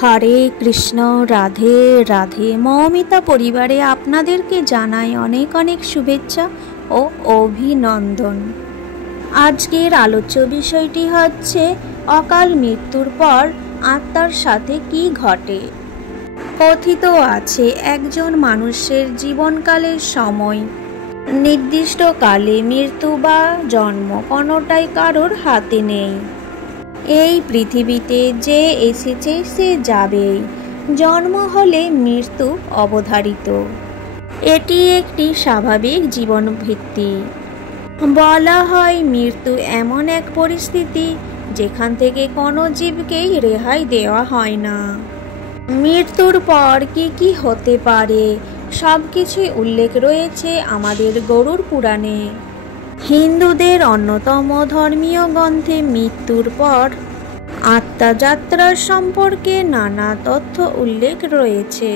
হরে কৃষ্ণ, রাধে রাধে। মৌমিতা পরিবারে আপনাদেরকে জানাই অনেক অনেক শুভেচ্ছা ও অভিনন্দন। আজকের আলোচ্য বিষয়টি হচ্ছে অকাল মৃত্যুর পর আত্মার সাথে কি ঘটে। কথিত আছে একজন মানুষের জীবনকালের সময় নির্দিষ্ট কালে মৃত্যু বা জন্ম কোনোটাই কারোর হাতে নেই। এই পৃথিবীতে যে এসেছে সে যাবেই, জন্ম হলে মৃত্যু অবধারিত। এটি একটি স্বাভাবিক জীবন ভিত্তি। বলা হয় মৃত্যু এমন এক পরিস্থিতি যেখান থেকে কোনো জীবকেই রেহাই দেওয়া হয় না। মৃত্যুর পর কি কি হতে পারে সব কিছুই উল্লেখ রয়েছে আমাদের গরুড় পুরাণে। হিন্দুদের অন্যতম ধর্মীয় গ্রন্থে মৃত্যুর পর আত্মাযাত্রার সম্পর্কে নানা তথ্য উল্লেখ রয়েছে।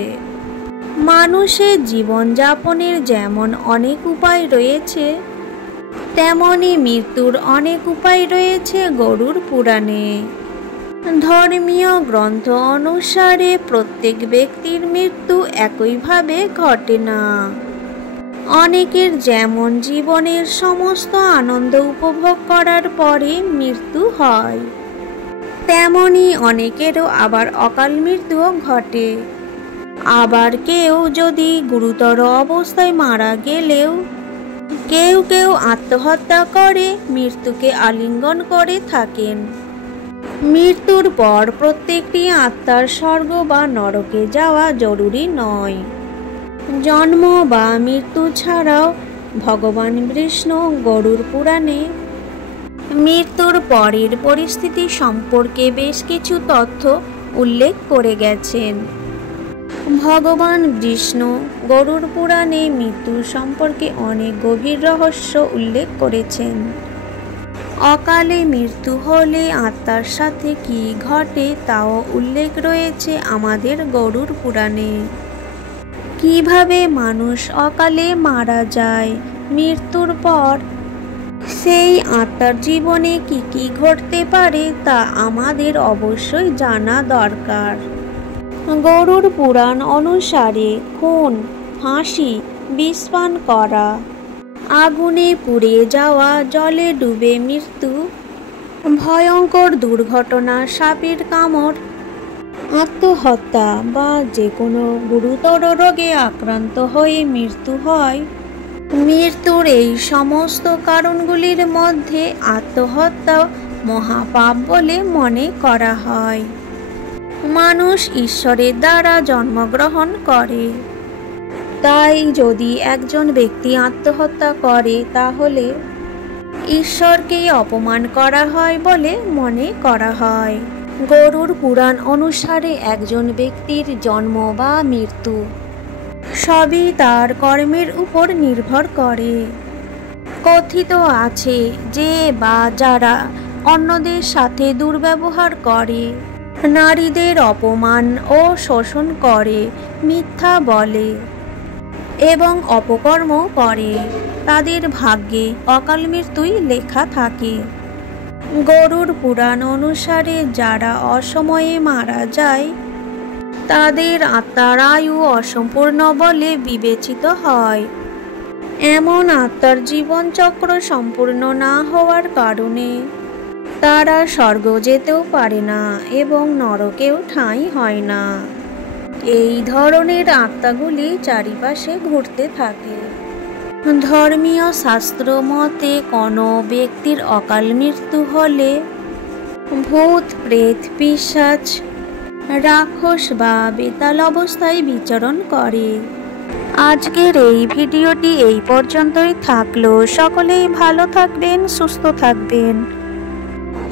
মানুষের জীবনযাপনের যেমন অনেক উপায় রয়েছে, তেমনি মৃত্যুর অনেক উপায় রয়েছে গরুড় পুরাণে। ধর্মীয় গ্রন্থ অনুসারে প্রত্যেক ব্যক্তির মৃত্যু একইভাবে ঘটে না। অনেকের যেমন জীবনের সমস্ত আনন্দ উপভোগ করার পরে মৃত্যু হয়, তেমনি অনেকেরও আবার অকাল মৃত্যুও ঘটে। আবার কেউ যদি গুরুতর অবস্থায় মারা গেলেও কেউ কেউ আত্মহত্যা করে মৃত্যুকে আলিঙ্গন করে থাকেন। মৃত্যুর পর প্রত্যেকটি আত্মার স্বর্গ বা নরকে যাওয়া জরুরি নয়। জন্ম বা মৃত্যু ছাড়াও ভগবান বিষ্ণু গরুড় পুরাণে মৃত্যুর পরের পরিস্থিতি সম্পর্কে বেশ কিছু তথ্য উল্লেখ করে গেছেন। ভগবান বিষ্ণু গরুড় পুরাণে মৃত্যু সম্পর্কে অনেক গভীর রহস্য উল্লেখ করেছেন। অকালে মৃত্যু হলে আত্মার সাথে কি ঘটে তাও উল্লেখ রয়েছে আমাদের গরুড় পুরাণে। কিভাবে মানুষ অকালে মারা যায়, মৃত্যুর পর সেই আত্মার জীবনে কি কি ঘটতে পারে তা আমাদের অবশ্যই জানা দরকার। গরুড় পুরাণ অনুসারে খুন, ফাঁসি, বিষপান করা, আগুনে পুড়ে যাওয়া, জলে ডুবে মৃত্যু, ভয়ঙ্কর দুর্ঘটনা, সাপের কামড়, আত্মহত্যা বা যে কোনো গুরুতর রোগে আক্রান্ত হয়ে মৃত্যু হয়। মৃত্যুর এই সমস্ত কারণগুলির মধ্যে আত্মহত্যা মহাপাপ বলে মনে করা হয়। মানুষ ঈশ্বরের দ্বারা জন্মগ্রহণ করে, তাই যদি একজন ব্যক্তি আত্মহত্যা করে তাহলে ঈশ্বরকে অপমান করা হয় বলে মনে করা হয়। গরুড় পুরাণ অনুসারে একজন ব্যক্তির জন্ম বা মৃত্যু সবই তার কর্মের উপর নির্ভর করে। কথিত আছে যে বা যারা অন্যদের সাথে দুর্ব্যবহার করে, নারীদের অপমান ও শোষণ করে, মিথ্যা বলে এবং অপকর্ম করে, তাদের ভাগ্যে অকাল মৃত্যুই লেখা থাকে। গরুড় পুরাণ অনুসারে যারা অসময়ে মারা যায় তাদের আত্মার আয়ু অসম্পূর্ণ বলে বিবেচিত হয়। এমন আত্মার জীবনচক্র সম্পূর্ণ না হওয়ার কারণে তারা স্বর্গ যেতেও পারে না এবং নরকেও ঠাঁই হয় না। এই ধরনের আত্মাগুলি চারিপাশে ঘুরতে থাকে। ধর্মীয় শাস্ত্র মতে কোনো ব্যক্তির অকাল মৃত্যু হলে ভূত, প্রেত, পিশাচ, রাক্ষস বা বেতাল অবস্থায় বিচরণ করে। আজকের এই ভিডিওটি এই পর্যন্তই থাকলো। সকলেই ভালো থাকবেন, সুস্থ থাকবেন।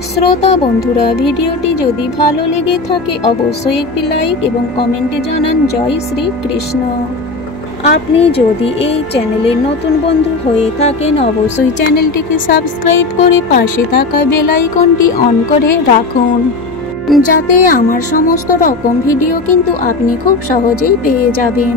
শ্রোতা বন্ধুরা, ভিডিওটি যদি ভালো লেগে থাকে অবশ্যই একটি লাইক এবং কমেন্টে জানান জয় শ্রী কৃষ্ণ। আপনি যদি এই চ্যানেলের নতুন বন্ধু হয়ে থাকেন অবশ্যই চ্যানেলটিকে সাবস্ক্রাইব করে পাশে থাকা বেল আইকনটি অন করে রাখুন, যাতে আমার সমস্ত রকম ভিডিও কিন্তু আপনি খুব সহজেই পেয়ে যাবেন।